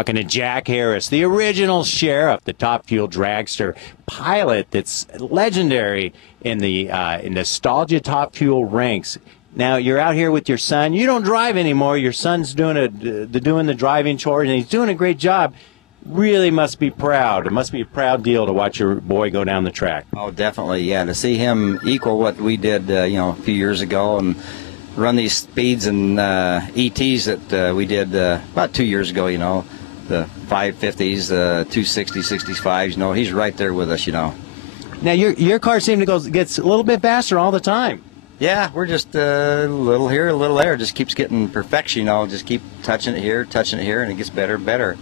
talking to Jack Harris, the original sheriff, the Top Fuel dragster pilot that's legendary in the nostalgia Top Fuel ranks. Now, you're out here with your son. You don't drive anymore. Your son's doing the driving chores, and he's doing a great job. Really must be proud. It must be a proud deal to watch your boy go down the track. Oh, definitely, yeah. To see him equal what we did, a few years ago, and run these speeds and ETs that we did about 2 years ago, the 550s, 260, 65s, he's right there with us, Now, your car seems to gets a little bit faster all the time. Yeah, we're just a little here, a little there. Just keeps getting perfection, just keep touching it here, and it gets better and better.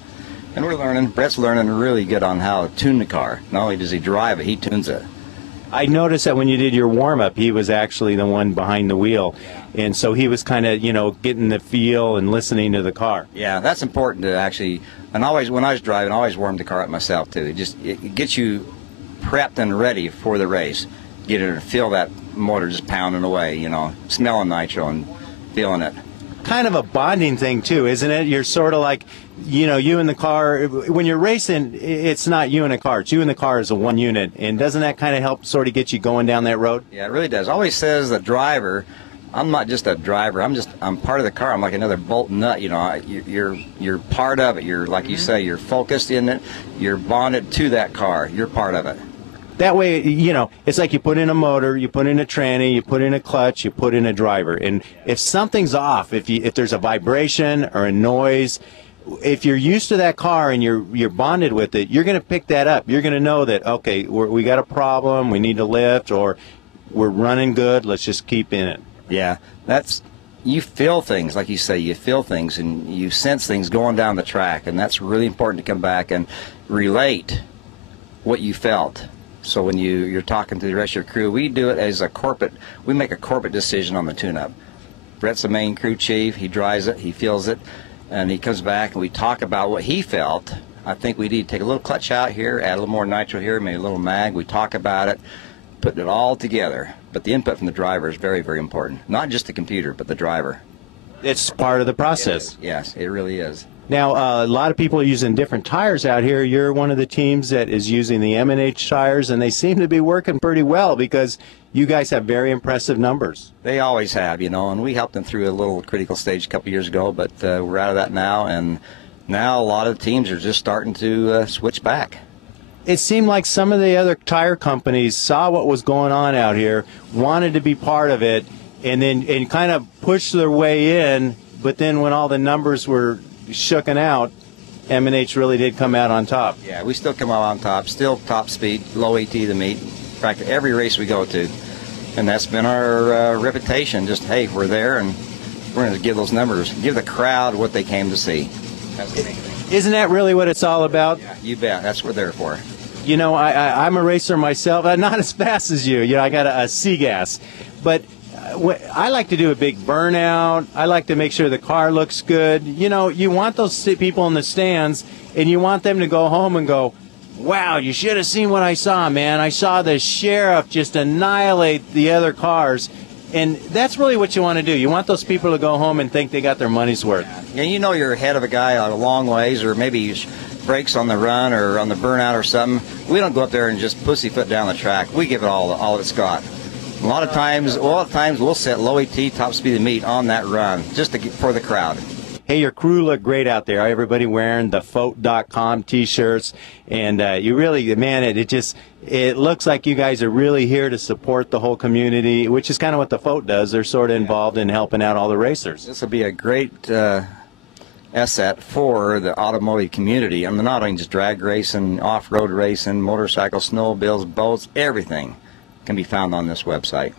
And we're learning, Brett's learning really good on how to tune the car. Not only does he drive it, he tunes it. I noticed that when you did your warm-up, he was actually the one behind the wheel. And so he was kind of, getting the feel and listening to the car. Yeah, that's important to actually, and always, when I was driving, I always warmed the car up myself too. It gets you prepped and ready for the race. Get her to feel that motor just pounding away, smelling nitro and feeling it. Kind of a bonding thing too, isn't it? You're sort of like, you in the car. When you're racing, it's not you in a car. It's you in the car as a one unit. And doesn't that kind of help sort of get you going down that road? Yeah, it really does. Always says the driver, I'm not just a driver. I'm part of the car. I'm like another bolt and nut. You're part of it. You're, like you say, you're focused in it. You're bonded to that car. You're part of it. That way, it's like you put in a motor, you put in a tranny, you put in a clutch, you put in a driver. And if something's off, if there's a vibration or a noise, if you're used to that car and you're bonded with it, you're going to pick that up. You're going to know that, okay, we got a problem, we need to lift, or we're running good, let's just keep in it. Yeah, you feel things, like you say, you feel things and you sense things going down the track, and that's really important to come back and relate what you felt. So when you're talking to the rest of your crew, we do it as a corporate, we make a corporate decision on the tune-up. Brett's the main crew chief, he drives it, he feels it, and he comes back and we talk about what he felt. I think we need to take a little clutch out here, add a little more nitro here, maybe a little mag, we talk about it, putting it all together. But the input from the driver is very, very important. Not just the computer, but the driver. It's part of the process. Yes, it really is. Now, a lot of people are using different tires out here. You're one of the teams that is using the M&H tires, and they seem to be working pretty well because you guys have very impressive numbers. They always have, and we helped them through a little critical stage a couple years ago, but we're out of that now, and now a lot of the teams are just starting to switch back. It seemed like some of the other tire companies saw what was going on out here, wanted to be part of it, and kind of pushed their way in, but then when all the numbers were shooken out, M&H really did come out on top. Yeah, we still come out on top, still top speed, low AT the meet, practically every race we go to, and that's been our reputation. Just, hey, we're there, and we're going to give those numbers, give the crowd what they came to see. That's the main thing. Isn't that really what it's all about? Yeah, you bet. That's what we're there for. I'm a racer myself, not as fast as you. I got a C-gas, but I like to do a big burnout. I like to make sure the car looks good. You want those people in the stands, and you want them to go home and go, wow, you should have seen what I saw, man. I saw the sheriff just annihilate the other cars. And that's really what you want to do. You want those people to go home and think they got their money's worth. Yeah, you're ahead of a guy a long ways, or maybe he brakes on the run or on the burnout or something. We don't go up there and just pussyfoot down the track. We give it all it's got. A lot of times we'll set low AT, top speed of meet on that run just for the crowd. Hey, your crew look great out there. Everybody wearing the FOAT.com T-shirts, and you really, man, it looks like you guys are really here to support the whole community, which is kind of what the FOAT does. They're sort of involved in helping out all the racers. This will be a great asset for the automotive community. I mean, not only just drag racing, off-road racing, motorcycles, snowmobiles, boats, everything can be found on this website.